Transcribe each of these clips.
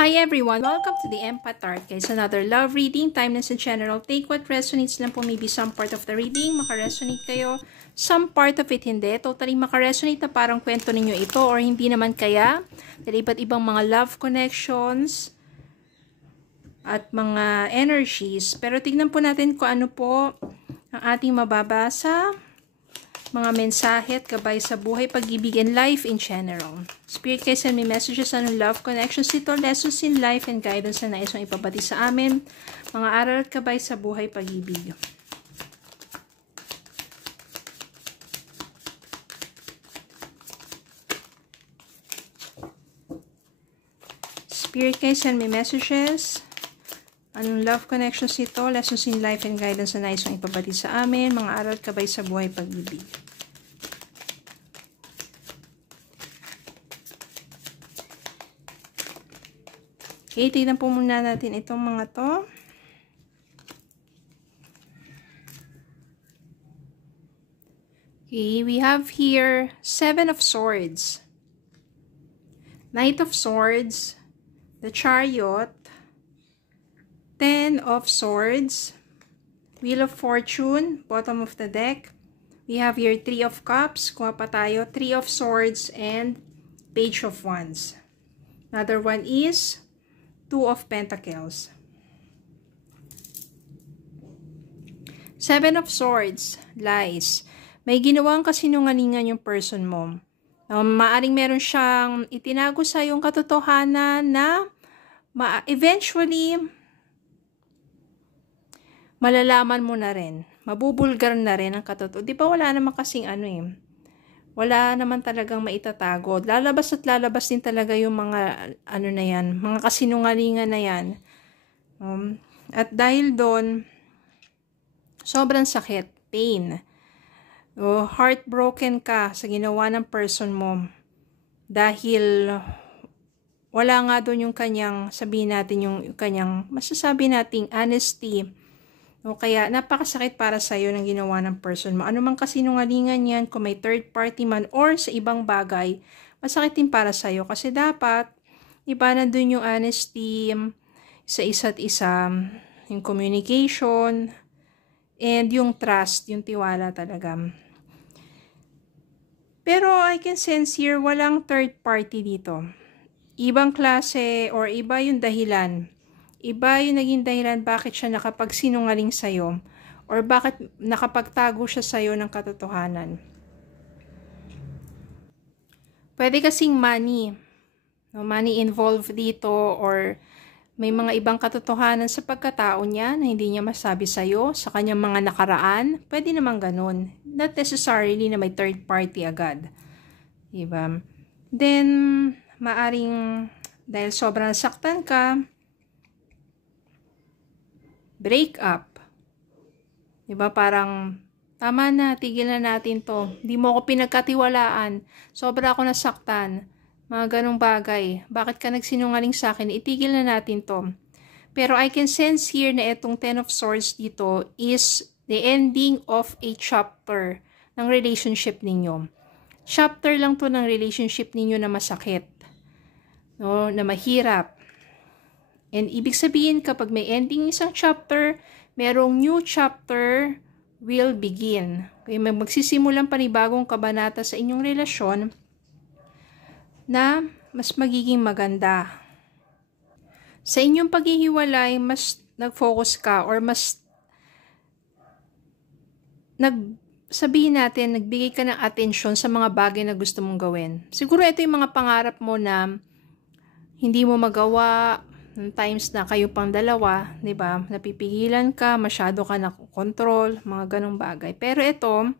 Hi everyone! Welcome to the Empath Art. Guys, another love reading. Timeless in general. Take what resonates lang po. Maybe some part of the reading makaresonate kayo. Some part of it hindi. Totally makaresonate na parang kwento ninyo ito or hindi naman kaya. Dahil iba't ibang mga love connections at mga energies. Pero tignan po natin kung ano po ang ating mababasa. Mga mensahe at gabay sa buhay, pag-ibig, and life in general. Spirit, guys, send me messages on love connections ito, lessons in life and guidance na nais mong ipabati sa amin. Mga aral at gabay sa buhay, pag-ibig. Spirit, guys, send me messages. Anong love connections ito? Lessons in life and guidance na nais mong ipabati sa amin. Mga aral at gabay sa buhay, pag-ibig. Okay, tignan po muna natin itong mga to. Okay, we have here 7 of Swords, Knight of Swords, the Chariot, 10 of Swords, Wheel of Fortune, bottom of the deck. We have here 3 of Cups, kuha pa tayo, 3 of Swords, and Page of Wands. Another one is 2 of Pentacles. 7 of Swords, lies. May ginawang kasinungalingan yung person mo. Maaring meron siyang itinago sa yung katotohanan na eventually malalaman mo na rin. Mabubulgar na rin ang katotohanan. Di ba wala naman kasing ano eh. Wala naman talagang maitatago. Lalabas at lalabas din talaga yung mga ano na yan, mga kasinungalingan na yan. At dahil doon, sobrang sakit, pain. Heartbroken ka sa ginawa ng person mo. Dahil wala nga doon yung kanyang, sabihin natin yung kanyang, masasabi nating honesty. O kaya, napakasakit para sa'yo ng ginawa ng person mo. Ano mang kasinungalingan yan, kung may third party man or sa ibang bagay, masakit din para sa'yo. Kasi dapat, iba na dun yung honesty sa isa't isa, yung communication, and yung trust, yung tiwala talaga. Pero I can sense here, walang third party dito. Ibang klase or iba yung dahilan. Iba yung naging dahilan bakit siya nakapagsinungaling sa'yo or bakit nakapagtago siya sa'yo ng katotohanan. Pwede kasing money. Money involved dito or may mga ibang katotohanan sa pagkatao niya na hindi niya masabi sa'yo, sa kanyang mga nakaraan. Pwede naman ganun. Not necessarily na may third party agad. Diba? Then, maaring dahil sobrang saktan ka, break up. Diba? Parang, tama na, tigilan na natin to. Hindi mo ako pinagkatiwalaan. Sobra ako nasaktan. Mga ganong bagay. Bakit ka nagsinungaling sa akin? Itigil na natin to. Pero I can sense here na itong 10 of Swords dito is the ending of a chapter ng relationship ninyo. Chapter lang to ng relationship ninyo na masakit. No? Na mahirap. And ibig sabihin, kapag may ending isang chapter, merong new chapter will begin. Kaya magsisimulang panibagong kabanata sa inyong relasyon na mas magiging maganda. Sa inyong paghihiwalay, mas nag-focus ka or mas sabihin natin, nagbigay ka ng atensyon sa mga bagay na gusto mong gawin. Siguro ito yung mga pangarap mo na hindi mo magawa, times na kayo pang dalawa, 'di ba? Napipigilan ka, masyado ka na control, mga ganong bagay. Pero ito,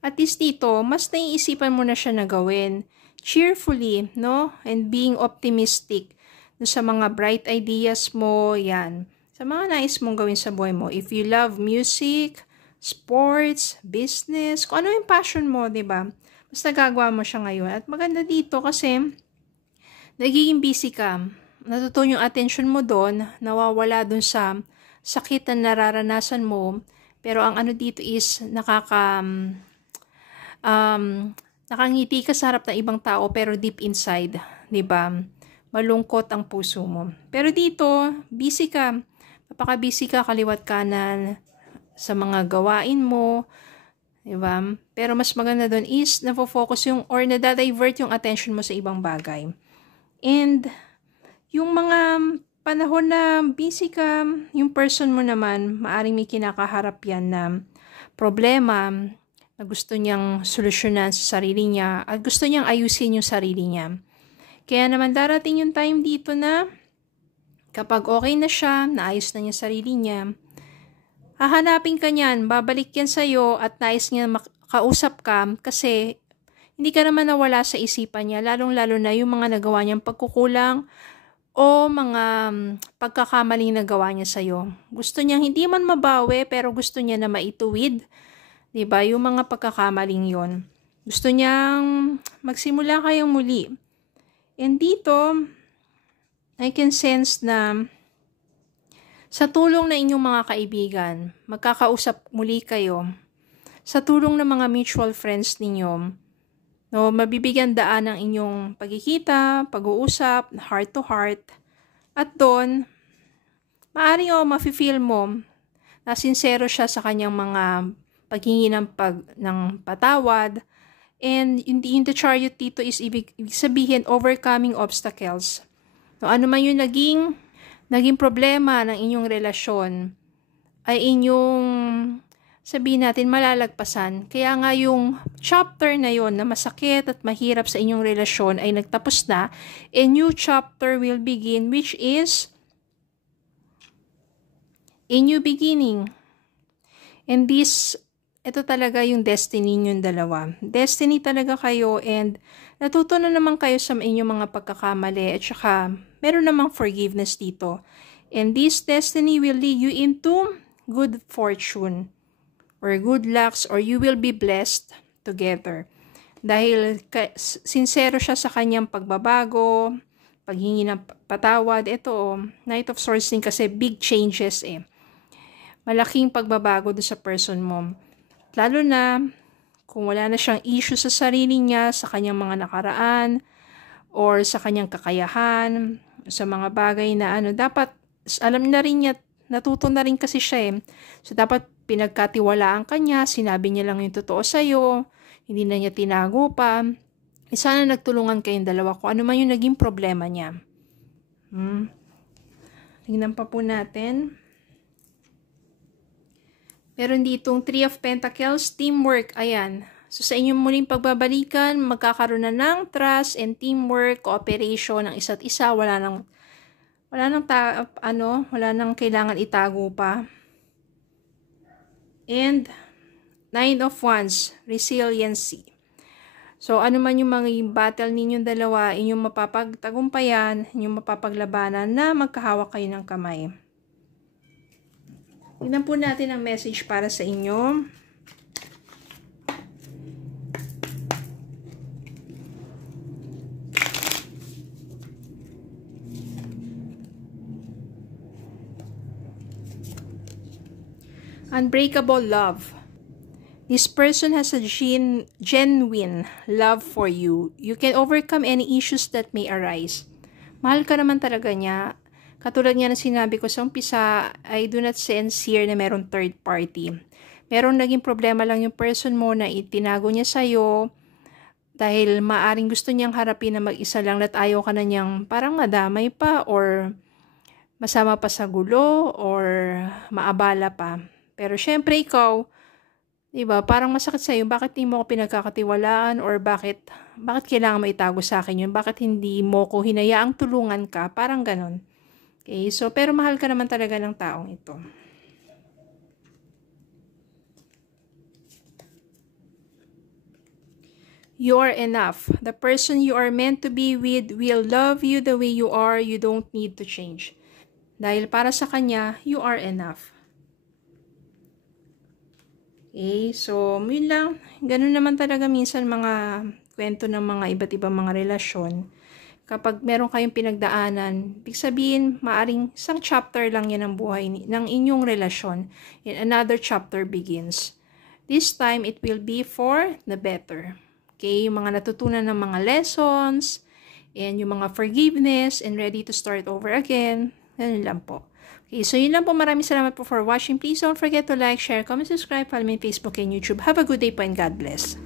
at least dito, mas naiisipan mo na siya na gawin cheerfully, no? And being optimistic sa mga bright ideas mo, yan. Sa mga nais mong gawin sa buhay mo. If you love music, sports, business, kung ano yung passion mo, 'di ba? Mas nagagawa mo siya ngayon. At maganda dito kasi nagiging busy ka. Natutuon yung attention mo doon, nawawala doon sa sakit na nararanasan mo. Pero ang ano dito is nakangiti ka sa harap ng ibang tao pero deep inside, 'di ba? malungkot ang puso mo. Pero dito, busy ka. Napaka-busy ka kaliwat kanan sa mga gawain mo. Diba? Pero mas maganda doon is nafo-focus yung or nadadivert yung attention mo sa ibang bagay. And yung mga panahon na busy ka, yung person mo naman, maaring may kinakaharap yan na problema na gusto niyang solusyonan sa sarili niya at gusto niyang ayusin yung sarili niya. Kaya naman darating yung time dito na kapag okay na siya, naayos na niya sarili niya, hahanapin ka niyan, babalik yan sa'yo at nais niya makausap ka kasi hindi ka naman nawala sa isipan niya, lalong-lalo na yung mga nagawa niyang pagkukulang o mga pagkakamaling nagawa niya sa'yo. Gusto niyang hindi man mabawi pero gusto niya na maituwid. Diba? Yung mga pagkakamaling yon. Gusto niyang magsimula kayong muli. And dito, I can sense na sa tulong ng inyong mga kaibigan, magkakausap muli kayo. Sa tulong ng mga mutual friends ninyo, no, mabibigyan daan ang inyong pagkikita, pag-uusap, heart to heart. At doon, maaari o mafe-feel mo na sincero siya sa kanyang mga paghingi ng patawad. And yung the chariot dito is ibig sabihin overcoming obstacles. No, ano man yung naging problema ng inyong relasyon ay inyong sabihin natin malalagpasan. Kaya nga yung chapter na yon na masakit at mahirap sa inyong relasyon ay nagtapos na. A new chapter will begin which is a new beginning. And ito talaga yung destiny ninyong dalawa. Destiny talaga kayo and natuto na naman kayo sa inyong mga pagkakamali at saka meron namang forgiveness dito. And this destiny will lead you into good fortune or good lucks or you will be blessed together. Dahil sincero siya sa kanyang pagbabago, paghingi ng patawad. Ito, Knight of Swords din kasi big changes eh. Malaking pagbabago doon sa person mo. Lalo na kung wala na siyang issue sa sarili niya, sa kanyang mga nakaraan, or sa kanyang kakayahan, sa mga bagay na dapat alam na rin niya, natuto na rin kasi siya eh. So dapat pinagkatiwalaan ka niya, sinabi niya lang yung totoo sa'yo, hindi na niya tinago pa. Sana nagtulungan kayong dalawa kung ano man yung naging problema niya. Tingnan pa po natin. Meron ditong Three of Pentacles, teamwork, ayan. So sa inyong muling pagbabalikan, magkakaroon na ng trust and teamwork, cooperation ng isa't isa, wala nang kailangan itago pa. And Nine of Wands, resiliency. So ano man yung mga battle ninyong dalawa, inyong mapapagtagumpayan, inyong mapapaglabanan na magkahawak kayo ng kamay. Tingnan po natin ang message para sa inyo. Unbreakable love. This person has a genuine love for you. You can overcome any issues that may arise. Mahal ka naman talaga niya. Katulad niya na sinabi ko sa umpisa, I do not sense here na meron third party. Meron naging problema lang yung person mo na itinago niya sa'yo dahil maaring gusto niyang harapin na mag-isa lang at ayaw ka na niyang parang madamay pa or masama pa sa gulo or maabala pa. Pero syempre ikaw, diba, parang masakit sa'yo, bakit hindi mo ko pinagkakatiwalaan or bakit kailangan mo itago sa akin yun? Bakit hindi mo ko hinayaang tulungan ka? Parang ganon. Okay, so pero mahal ka naman talaga ng taong ito. You are enough. The person you are meant to be with will love you the way you are. You don't need to change. Dahil para sa kanya, you are enough. Okay, so yun lang. Ganun naman talaga minsan mga kwento ng mga iba't ibang mga relasyon. Kapag meron kayong pinagdaanan, ibig sabihin, maaring isang chapter lang yan ng buhay ng inyong relasyon. And another chapter begins. This time, it will be for the better. Okay, yung mga natutunan ng mga lessons, and yung mga forgiveness, and ready to start over again. Ganun lang po. Okay, so yun lang po. Maraming salamat po for watching. Please don't forget to like, share, comment, subscribe, follow me on Facebook and YouTube. Have a good day po and God bless.